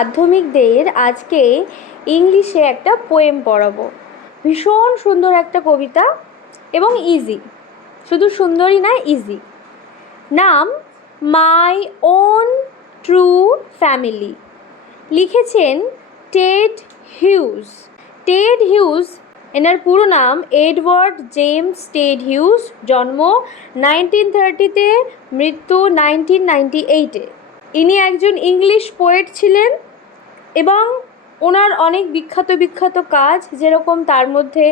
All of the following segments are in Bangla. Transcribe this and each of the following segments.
মাধ্যমিকদের আজকে ইংলিশে একটা পোয়েম পড়াবো। ভীষণ সুন্দর একটা কবিতা এবং ইজি, শুধু সুন্দরই না, ইজি। নাম মাই ওন ট্রু ফ্যামিলি, লিখেছেন টেড হিউজ। টেড হিউজ, এনার পুরো নাম এডওয়ার্ড জেমস টেড হিউজ, জন্ম 1930-তে, মৃত্যু 1998-এ। ইনি একজন ইংলিশ পোয়েট ছিলেন এবং ওনার অনেক বিখ্যাত কাজ, যেরকম তার মধ্যে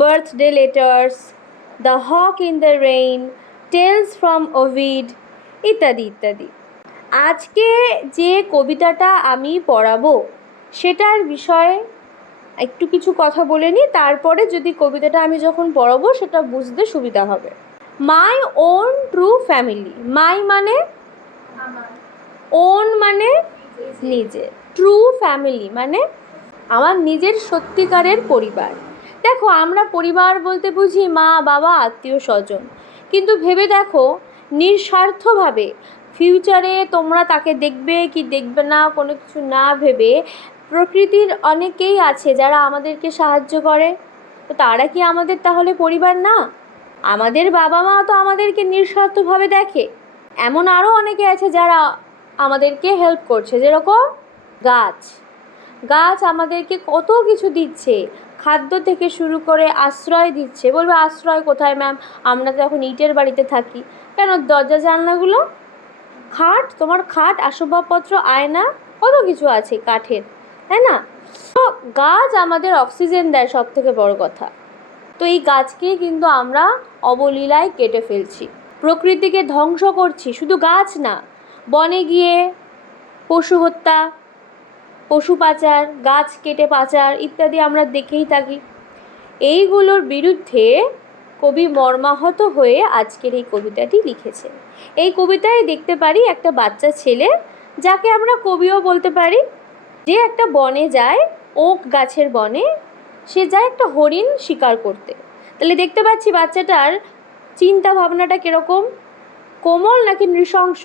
birthday letters, the hawk in the rain, tales from Ovid ইত্যাদি ইত্যাদি। আজকে যে কবিতাটা আমি পড়াবো সেটার বিষয়ে একটু কিছু কথা বলে নিই, তারপরে যদি কবিতাটা আমি যখন পড়াবো সেটা বুঝতে সুবিধা হবে। মাই ওন ট্রু ফ্যামিলি, মাই মানে ওন মানে নিজের, ট্রু ফ্যামিলি মানে আমার নিজের সত্যিকারের পরিবার। দেখো, আমরা পরিবার বলতে বুঝি মা বাবা আত্মীয় স্বজন, কিন্তু ভেবে দেখো নিঃস্বার্থভাবে ফিউচারে তোমরা তাকে দেখবে কি দেখবে না কোনো কিছু না ভেবে প্রকৃতির অনেকেই আছে যারা আমাদেরকে সাহায্য করে, তো তারা কি আমাদের তাহলে পরিবার না? আমাদের বাবা মা তো আমাদেরকে নিঃস্বার্থভাবে দেখে, এমন আরও অনেকে আছে যারা আমাদেরকে হেল্প করছে, যেরকম গাছ। গাছ আমাদেরকে কত কিছু দিচ্ছে, খাদ্য থেকে শুরু করে আশ্রয় দিচ্ছে। বলবে আশ্রয় কোথায় ম্যাম, আমরা তো এখন ইটের বাড়িতে থাকি। কেন, দরজা জানলাগুলো, খাট, তোমার খাট, আসবাবপত্র, আয়না, কত কিছু আছে কাঠের, তাই না? তো গাছ আমাদের অক্সিজেন দেয়, সব থেকে বড় কথা। তো এই গাছকে কিন্তু আমরা অবলীলায় কেটে ফেলছি, প্রকৃতিকে ধ্বংস করছি। শুধু গাছ না, বনে গিয়ে পশু হত্যা, পশু পাচার, গাছ কেটে পাচার ইত্যাদি আমরা দেখেই থাকি। এইগুলোর বিরুদ্ধে কবি মর্মাহত হয়ে আজকের এই কবিতাটি লিখেছে। এই কবিতায় দেখতে পারি একটা বাচ্চা ছেলে, যাকে আমরা কবিও বলতে পারি, যে একটা বনে যায়, ওক গাছের বনে সে যায় একটা হরিণ শিকার করতে। তাহলে দেখতে পাচ্ছি বাচ্চাটার চিন্তা ভাবনাটা কীরকম, কোমল নাকি নৃশংস?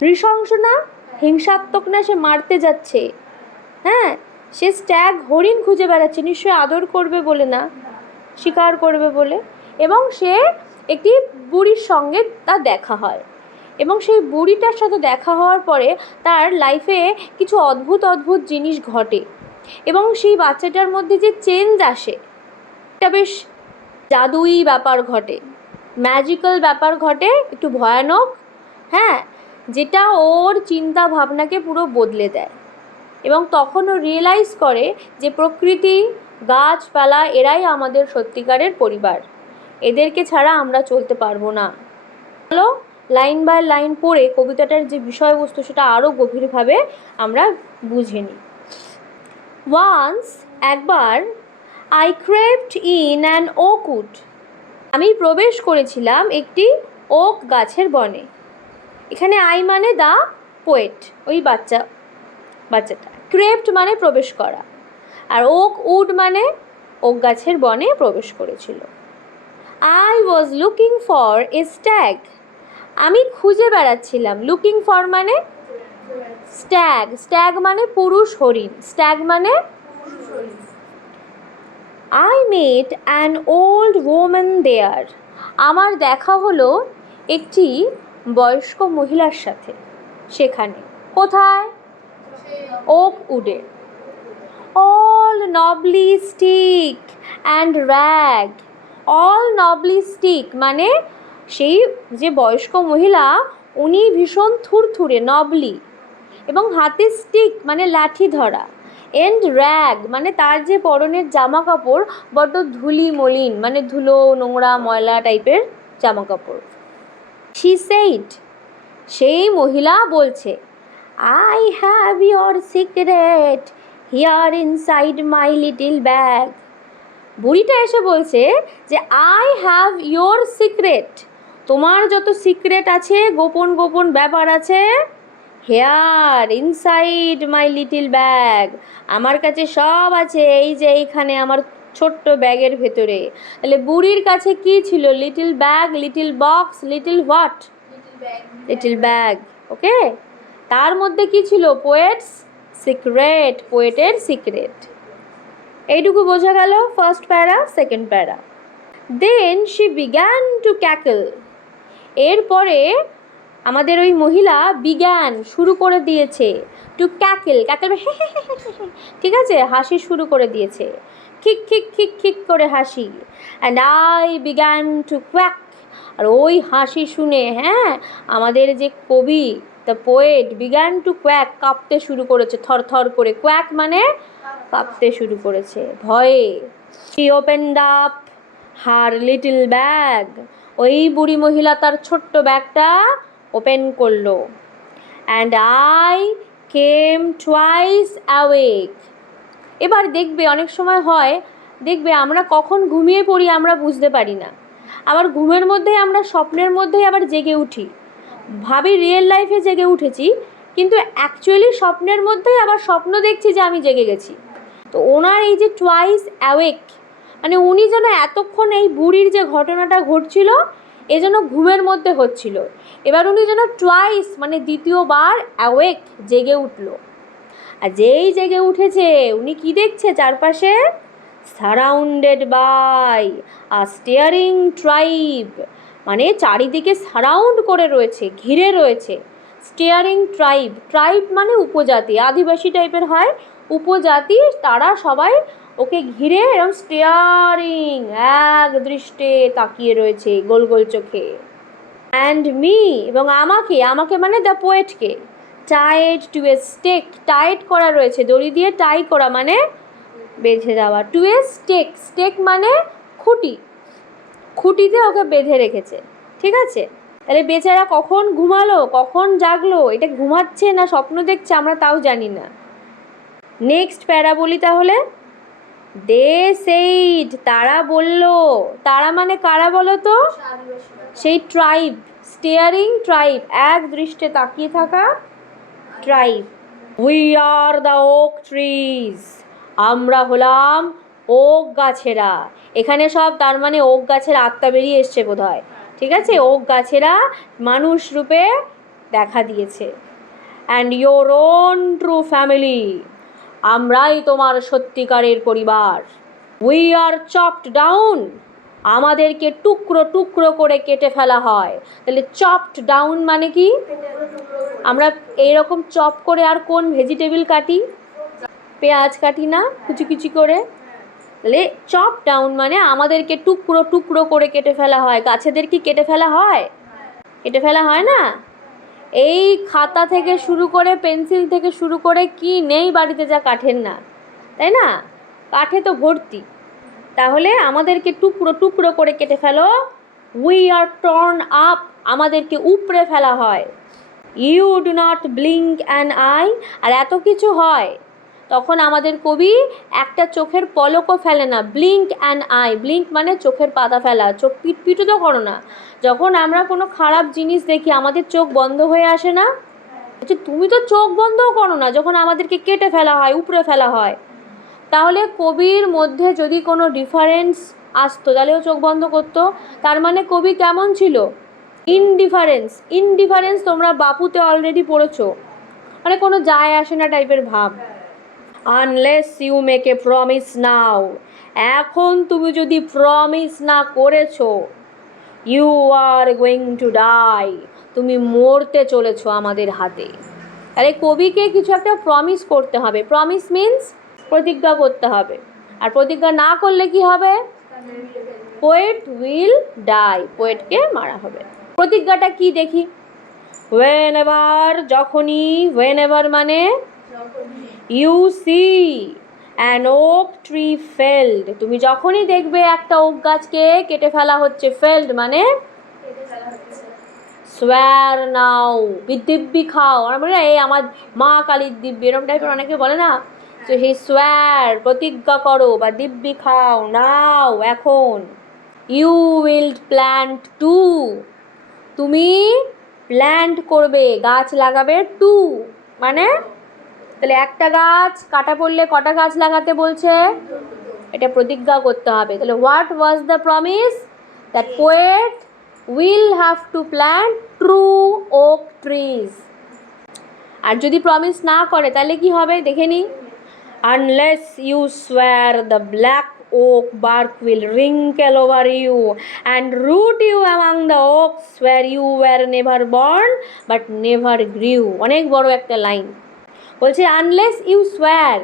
নৃশংস না, হিংসাত্মক না, সে মারতে যাচ্ছে। হ্যাঁ, সে স্ট্যাগ, হরিণ খুঁজে বেড়াচ্ছে, নিশ্চয়ই আদর করবে বলে না, শিকার করবে বলে। এবং সে একটি বুড়ির সঙ্গে তার দেখা হয়, এবং সেই বুড়িটার সাথে দেখা হওয়ার পরে তার লাইফে কিছু অদ্ভুত জিনিস ঘটে, এবং সেই বাচ্চাটার মধ্যে যে চেঞ্জ আসে, একটা বেশ জাদুই ব্যাপার ঘটে, ম্যাজিক্যাল ব্যাপার ঘটে, একটু ভয়ানক, হ্যাঁ, যেটা ওর চিন্তা ভাবনাকে পুরো বদলে দেয়। এবং তখন ও রিয়েলাইজ করে যে প্রকৃতি, গাছপালা, এরাই আমাদের সত্যিকারের পরিবার, এদেরকে ছাড়া আমরা চলতে পারবো না। চলো লাইন বাই লাইন পড়ে কবিতাটার যে বিষয়বস্তু সেটা আরও গভীরভাবে আমরা বুঝে নিই। ওয়ান্স, একবার, I crept in an oak wood, আমি প্রবেশ করেছিলাম একটি ওক গাছের বনে। এখানে আই মানে দ্য পোয়েট, ওই বাচ্চাটা। ক্রেভড মানে প্রবেশ করা, আর ওক উড মানে ওক গাছের বনে প্রবেশ করেছিল। I was looking for a stag, আমি খুঁজে বেড়াচ্ছিলাম। লুকিং ফর মানে স্ট্যাগ, স্ট্যাগ মানে পুরুষ হরিণ, স্ট্যাগ মানে। I met an old woman there, আমার দেখা হলো একটি বয়স্ক মহিলার সাথে সেখানে। কোথায়? ওক উডে। All knobbly stick and rag, all knobbly stick মানে সেই যে বয়স্ক মহিলা, উনি ভীষণ থুরথুরে, নবলি, এবং হাতে স্টিক মানে লাঠি ধরা, এন্ড র্যাগ মানে তার যে পরনের জামা কাপড় বড্ড ধুলি মলিন, মানে ধুলো নোংরা ময়লা টাইপের জামা কাপড়। শি সেইড, সেই মহিলা বলছে, I have your secret here inside my little bag. বুড়িটা এসে বলছে যে আই হ্যাভ ইয়োর সিক্রেট, তোমার যত সিক্রেট আছে, গোপন ব্যাপার আছে, here inside my little bag, আমার কাছে সব আছে, এই যে এইখানে আমার ছোট্ট ব্যাগের ভেতরে। তাহলে বুড়ির কাছে কি ছিল? Little bag, little box, little what? Little bag. Okay, তার মধ্যে কি ছিল? পোয়েটস সিক্রেট, পোয়েটের সিক্রেট। এইটুকু বোঝা গেল first para, second para. Then she began to cackle. এরপরে আমাদের ওই মহিলা বিজ্ঞান শুরু করে দিয়েছে, টু ক্যাকেল, ক্যাকেল ঠিক আছে, হাসি শুরু করে দিয়েছে, খিক খিক খিক খিক করে হাসি। And I began to quake. আর ওই হাসি শুনে আমাদের যে কবি, the poet, began to quake, কাঁপতে শুরু করেছে থর থর করে। কোয়াক মানে কাঁপতে শুরু করেছে ভয়ে। She opened up her little bag. ওই বুড়ি মহিলা তার ছোট্ট ব্যাগটা ওপেন করলো। And I came twice awake. এবার দেখবে অনেক সময় হয়, দেখবে আমরা কখন ঘুমিয়ে পড়ি আমরা বুঝতে পারি না, আবার ঘুমের মধ্যেই আমরা স্বপ্নের মধ্যেই আবার জেগে উঠি, ভাবি রিয়েল লাইফে জেগে উঠেছি, কিন্তু অ্যাকচুয়ালি স্বপ্নের মধ্যেই আবার স্বপ্ন দেখছি যে আমি জেগে গেছি। তো ওনার এই যে টুয়াইস অ্যাওয়েক, মানে উনি যেন এতক্ষণ এই বুড়ির যে ঘটনাটা ঘটছিল এ যেন ঘুমের মধ্যে হচ্ছিল, এবার উনি যেন টুয়াইস মানে দ্বিতীয়বার অ্যাওয়েক, জেগে উঠল। আর যেই জেগে উঠেছে উনি কি দেখছে চারপাশে? Surrounded by a steering tribe, মানে চারিদিকে সারাউন্ড করে রয়েছে, ঘিরে রয়েছে। স্টিয়ারিং ট্রাইব, ট্রাইব মানে উপজাতি, আদিবাসী টাইপের হয়, উপজাতি, তারা সবাই ওকে ঘিরে এরকম স্টিয়ারিং এক দৃষ্টে তাকিয়ে রয়েছে গোল গোল চোখে। অ্যান্ড মি, এবং আমাকে, আমাকে মানে দ্য পোয়েটকে, tied to a stake, tight করা রয়েছে, দড়ি দিয়ে টাই করা মানে বেঁধে দেওয়া, টু এ স্টেক, স্টেক মানে খুঁটি, খুঁটিতে ওকে বেঁধে রেখেছে, ঠিক আছে। তাহলে বেচারা কখন ঘুমালো, কখন জাগলো, এটা ঘুমাচ্ছে না স্বপ্ন দেখছে আমরা তাও জানি না। নেক্সট প্যারা বলি তাহলে। দে সেইড, তারা বলল, তারা মানে কারা বলো তো? সেই ট্রাইব, স্টিয়ারিং ট্রাইব, এক দৃষ্টে তাকিয়ে থাকা tribe. We are the oak trees, আমরা হলাম ওক গাছেরা। এখানে সব তার মানে ওক গাছের আত্মা বেরিয়ে এসছে বোধহয়, ঠিক আছে, ওক গাছেরা মানুষ রূপে দেখা দিয়েছে। And your own true family, আমরাই তোমার সত্যিকারের পরিবার। উই আর চপড ডাউন, আমাদেরকে টুকরো টুকরো করে কেটে ফেলা হয়। তাহলে চপড ডাউন মানে কি? আমরা এইরকম চপ করে আর কোন ভেজিটেবল কাটি? পেঁয়াজ কাটি না কুচি কুচি করে? তাহলে চপ ডাউন মানে আমাদেরকে টুকরো টুকরো করে কেটে ফেলা হয়। গাছেদের কি কেটে ফেলা হয়? কেটে ফেলা হয় না। এই খাতা থেকে শুরু করে, পেন্সিল থেকে শুরু করে কি নেই বাড়িতে যা কাঠের না, তাই না? কাঠে তো ভর্তি। তাহলে আমাদেরকে টুকরো টুকরো করে কেটে ফেলো। উই আর টর্ন আপ, আমাদেরকে উপড়ে ফেলা হয়। You do not blink an eye, আর এত কিছু হয় তখন আমাদের কবি একটা চোখের পলকও ফেলে না। ব্লিঙ্ক অ্যান আই, ব্লিঙ্ক মানে চোখের পাতা ফেলা, চোখ পিটপিটও তো করো না। যখন আমরা কোনো খারাপ জিনিস দেখি আমাদের চোখ বন্ধ হয়ে আসে না? আচ্ছা তুমি তো চোখ বন্ধও করো না যখন আমাদেরকে কেটে ফেলা হয়, উপড়ে ফেলা হয়। তাহলে কবির মধ্যে যদি কোনো ডিফারেন্স আসতো তাহলেও চোখ বন্ধ করতো। তার মানে কবি কেমন ছিল? ইনডিফারেন্স। ইনডিফারেন্স তোমরা বাপুতে অলরেডি পড়েছো, মানে কোনো যায় আসে না টাইপের ভাব। Unless you make a promise now, এখন তুমি যদি প্রমিস না করেছো, you are going to die, তুমি মরতে চলেছো আমাদের হাতে। তাহলে কবিকে কিছু একটা প্রমিস করতে হবে। প্রমিস মিন্স প্রতিজ্ঞা করতে হবে, আর প্রতিজ্ঞা না করলে কি হবে? পোয়েট উইল ডাই, পোয়েটকে মারা হবে। প্রতিজ্ঞাটা কি দেখি? হোয়েন এভার, যখনই, হোয়েন এভার মানে you see an oak tree felled, তুমি যখনই দেখবে একটা ওক গাছকে কেটে ফেলা হচ্ছে, ফেল্ড মানে সোয়ার নাও, দিব্যি খাও। আমরা বলি না এই আমার মা কালীর দিব্যি, এরকম টাইপের অনেকে বলে না, তো সেই সোয়ার প্রতিজ্ঞা করো বা দিব্যি খাও নাও এখন। ইউ উইল প্ল্যান্ট টু, তুমি প্ল্যান্ট করবে, গাছ লাগাবে। টু মানে তাহলে একটা গাছ কাটা পড়লে কটা গাছ লাগাতে বলছে? এটা প্রতিজ্ঞা করতে হবে। তাহলে what was the promise? That poet will have to plant true oak trees. আর যদি প্রমিস না করে তাহলে কি হবে দেখে নি, unless you swear the black oak bark will wrinkle over you and root you among the oaks where you were never born but never grew. অনেক বড় একটা লাইন বলছে, আনলেস ইউ সোয়ার,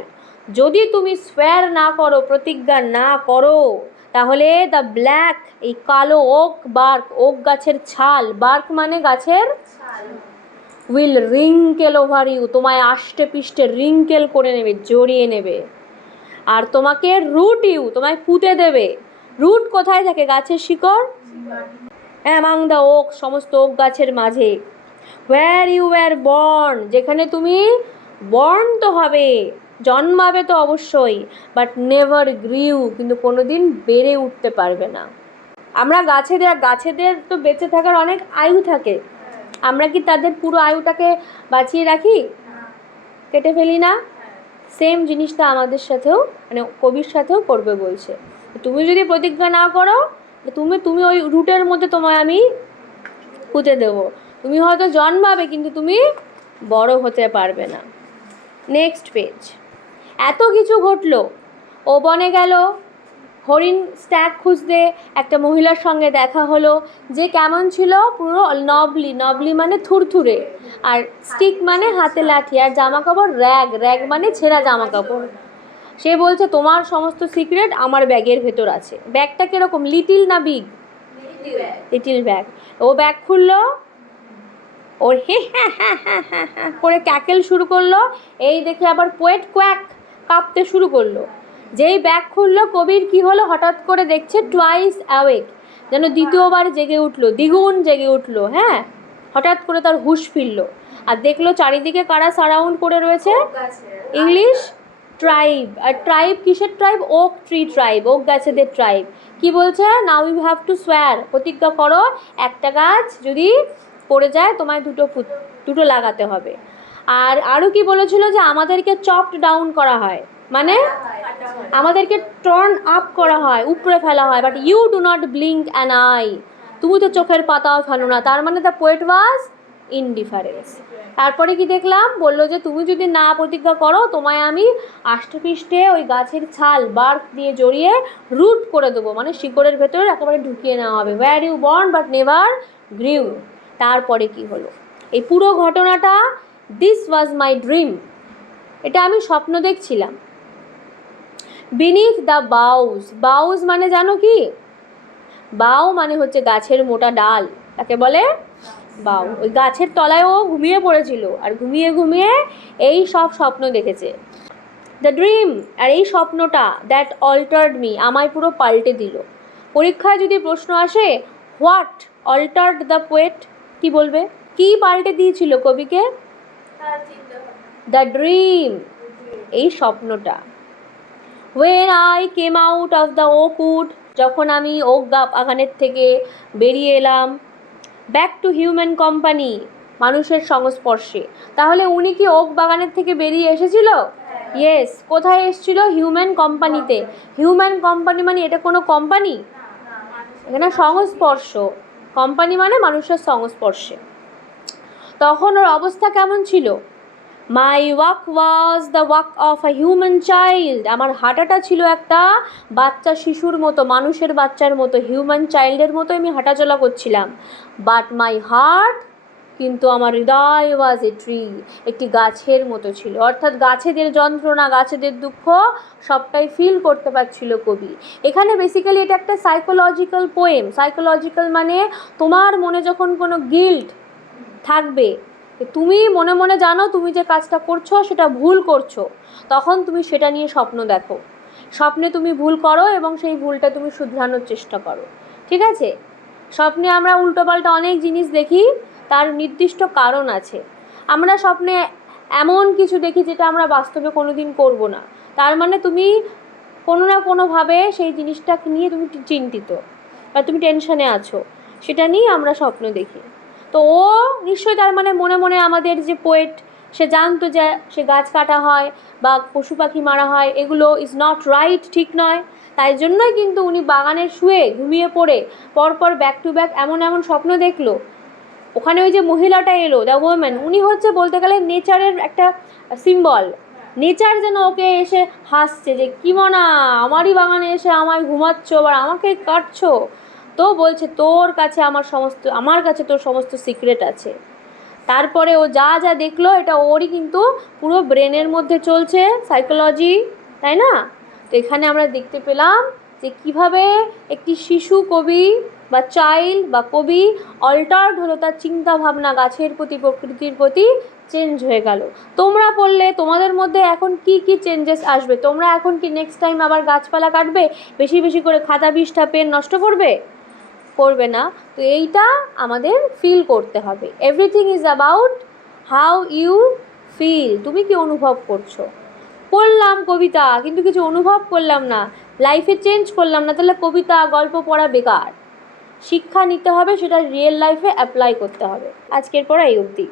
যদি তুমি সোয়ার না করো, প্রতিজ্ঞা না করো, তাহলে দ্য ব্ল্যাক, এই কালো ওক বার্ক, ওক গাছের ছাল, বার্ক মানে গাছের, উইল রিঙ্কেল ওভার ইউ, তোমায় আষ্টে পিষ্টে রিঙ্কেল করে নেবে, জড়িয়ে নেবে। আর তোমাকে রুট ইউ, তোমায় পুঁতে দেবে। রুট কোথায় থাকে? গাছের শিকড়। অ্যামাং দ্য ওক, সমস্ত ওক গাছের মাঝে। হোয়ার ইউ ওয়ার বর্ন, যেখানে তুমি বর্ন তো হবে, জন্মাবে তো অবশ্যই, বাট নেভার গ্রিউ, কিন্তু কোনোদিন বেড়ে উঠতে পারবে না। আমরা গাছেদের তো বেঁচে থাকার অনেক আয়ু থাকে, আমরা কি তাদের পুরো আয়ুটাকে বাঁচিয়ে রাখি? কেটে ফেলি না? সেম জিনিসটা আমাদের সাথেও, মানে কবির সাথেও করবে বলছে। তুমি যদি প্রতিজ্ঞা না করো, তুমি ওই রুটের মধ্যে তোমায় আমি পুঁতে দেবো। তুমি হয়তো জন্মাবে কিন্তু তুমি বড় হতে পারবে না। Next page. এত কিছু ঘটলো, ও বনে গেল, হরিণ স্ট্যাগ খুঁজতে, একটা মহিলার সঙ্গে দেখা হলো, যে কেমন ছিল, পুরো নবলি মানে থুরথুরে, আর স্টিক মানে হাতে লাঠি, আর জামা কাপড় র্যাগ মানে ছেঁড়া জামা কাপড়। সে বলছে তোমার সমস্ত সিক্রেট আমার ব্যাগের ভেতর আছে। ব্যাগটা কিরকম, লিটিল না বিগ? Little bag. ও ব্যাগ খুললো, ওর হ্যাঁ করে ক্যাকেল শুরু করলো, এই দেখে আবার পোয়েট কোয়াক কাঁপতে শুরু করলো। যেই ব্যাগ খুললো, কবির কি হলো, হঠাৎ করে দেখছে টুয়াইস অ্যাওয়েক, যেন দ্বিতীয়বার জেগে উঠলো, দ্বিগুণ জেগে উঠলো। হ্যাঁ, হঠাৎ করে তার হুঁশ ফিরল, আর দেখলো চারিদিকে কারা সারাউন্ড করে রয়েছে, ইংলিশ ট্রাইব। আর ট্রাইব কিসের tribe? Oak tree tribe, oak গাছেদের ট্রাইব। কি বলছে? নাও ইউ হ্যাভ টু সোয়ার, প্রতিজ্ঞা করো, একটা গাছ যদি পড়ে যায় তোমায় দুটো লাগাতে হবে। আর আরও কি বলেছিল, যে আমাদেরকে চপড ডাউন করা হয়, মানে আমাদেরকে টার্ন আপ করা হয়, উপরে ফেলা হয়, but you do not blink an eye, তুমি তো চোখের পাতাও ফেলো না। তার মানে দ্য পোয়েট ওয়াজ ইনডিফারেন্স। তারপরে কি দেখলাম, বললো যে তুমি যদি না প্রতিজ্ঞা করো, তোমায় আমি আষ্টেপৃষ্টে ওই গাছের ছাল বার্ক দিয়ে জড়িয়ে রুট করে দেবো, মানে শিকড়ের ভেতরে একেবারে ঢুকিয়ে নেওয়া হবে। Where you born but never grew. তারপরে কি হলো, এই পুরো ঘটনাটা, দিস ওয়াজ মাই ড্রিম, এটা আমি স্বপ্ন দেখছিলাম। বিনিথ দ্য বাউজ, বাউজ মানে জানো কি? বাউ মানে হচ্ছে গাছের মোটা ডাল, তাকে বলে বাউ। ওই গাছের তলায় ও ঘুমিয়ে পড়েছিল, আর ঘুমিয়ে এই সব স্বপ্ন দেখেছে। দ্য ড্রিম, আর এই স্বপ্নটা, দ্যাট অল্টার্ড মি, আমায় পুরো পাল্টে দিল। পরীক্ষায় যদি প্রশ্ন আসে, হোয়াট অল্টার্ড দ্য পোয়েট, কি বলবে? কি পাল্টে দিয়েছিল কবিকে? দ্য ড্রিম, এই স্বপ্নটা। When I came out of the oak wood, যখন আমি ওক বাগানের থেকে বেরিয়ে এলাম, ব্যাক টু হিউম্যান কোম্পানি, মানুষের সংস্পর্শে। তাহলে উনি কি ওক বাগানের থেকে বেরিয়ে এসেছিল? ইয়েস। কোথায় এসেছিল? হিউম্যান কোম্পানিতে। হিউম্যান কোম্পানি মানে এটা কোনো কোম্পানি? এখানে সংস্পর্শ, কোম্পানি মানে মানুষের সংস্পর্শে। তখন ওর অবস্থা কেমন ছিল? My walk was the walk of a human child, আমার হাঁটাটা ছিল একটা বাচ্চা শিশুর মতো, মানুষের বাচ্চার মতো, হিউম্যান চাইল্ডের মতো আমি হাঁটাচলা করছিলাম। বাট মাই হার্ট, কিন্তু আমার হৃদয় ওয়াজ এ ট্রি, একটি গাছের মতো ছিল। অর্থাৎ গাছেদের যন্ত্রণা, গাছেদের দুঃখ সবটাই ফিল করতে পারছিল কবি। এখানে বেসিক্যালি এটা একটা সাইকোলজিক্যাল পোয়েম। সাইকোলজিক্যাল মানে তোমার মনে যখন কোনো গিল্ট থাকবে, তুমি মনে মনে জানো তুমি যে কাজটা করছো সেটা ভুল করছো, তখন তুমি সেটা নিয়ে স্বপ্ন দেখো, স্বপ্নে তুমি ভুল করো এবং সেই ভুলটা তুমি শুধরানোর চেষ্টা করো। ঠিক আছে? স্বপ্নে আমরা উল্টোপাল্টা অনেক জিনিস দেখি, তার নির্দিষ্ট কারণ আছে। আমরা স্বপ্নে এমন কিছু দেখি যেটা আমরা বাস্তবে কোনো দিন করবো না, তার মানে তুমি কোনো না কোনোভাবে সেই জিনিসটাকে নিয়ে তুমি চিন্তিত বা তুমি টেনশনে আছো, সেটা নিয়ে আমরা স্বপ্ন দেখি। তো ও নিশ্চয়ই তার মানে মনে মনে, আমাদের যে পোয়েট, সে জানতো যে সে গাছ কাটা হয় বা পশু পাখি মারা হয়, এগুলো ইজ নট রাইট, ঠিক নয়। তাই জন্যই কিন্তু উনি বাগানের শুয়ে ঘুমিয়ে পড়ে পরপর ব্যাক টু ব্যাক এমন স্বপ্ন দেখলো ওখানে ওই যে মহিলাটা এলো, দ্য ওমেন, উনি হচ্ছে বলতে গেলে নেচারের একটা সিম্বল। নেচার যেন ওকে এসে হাসছে যে কি মনা, আমারই বাগানে এসে আমায় ঘুমাচ্ছ আর আমাকে কাটছো। তো বলছে তোর কাছে আমার কাছে তোর সমস্ত সিক্রেট আছে। তারপরে ও যা যা দেখলো এটা ওরই কিন্তু পুরো ব্রেনের মধ্যে চলছে, সাইকোলজি, তাই না? তো এখানে আমরা দেখতে পেলাম যে কিভাবে একটি শিশু কবি বা চাইল্ড বা কবি অল্টার্ড হলো, তার চিন্তা ভাবনা গাছের প্রতি, প্রকৃতির প্রতি চেঞ্জ হয়ে গেল। তোমরা পড়লে তোমাদের মধ্যে এখন কি কি চেঞ্জেস আসবে? তোমরা এখন কি নেক্সট টাইম আবার গাছপালা কাটবে, বেশি বেশি করে খাতা বিষ্ঠা পেন নষ্ট করবে না? তো এইটা আমাদের ফিল করতে হবে। Everything is about how you feel. তুমি কি অনুভব করছো? পড়লাম কবিতা কিন্তু কিছু অনুভব করলাম না, লাইফে চেঞ্জ করলাম না, তাহলে কবিতা গল্প পড়া বেকার। শিক্ষা নিতে হবে, সেটা রিয়েল লাইফে অ্যাপ্লাই করতে হবে। আজকের পর এই অবধি।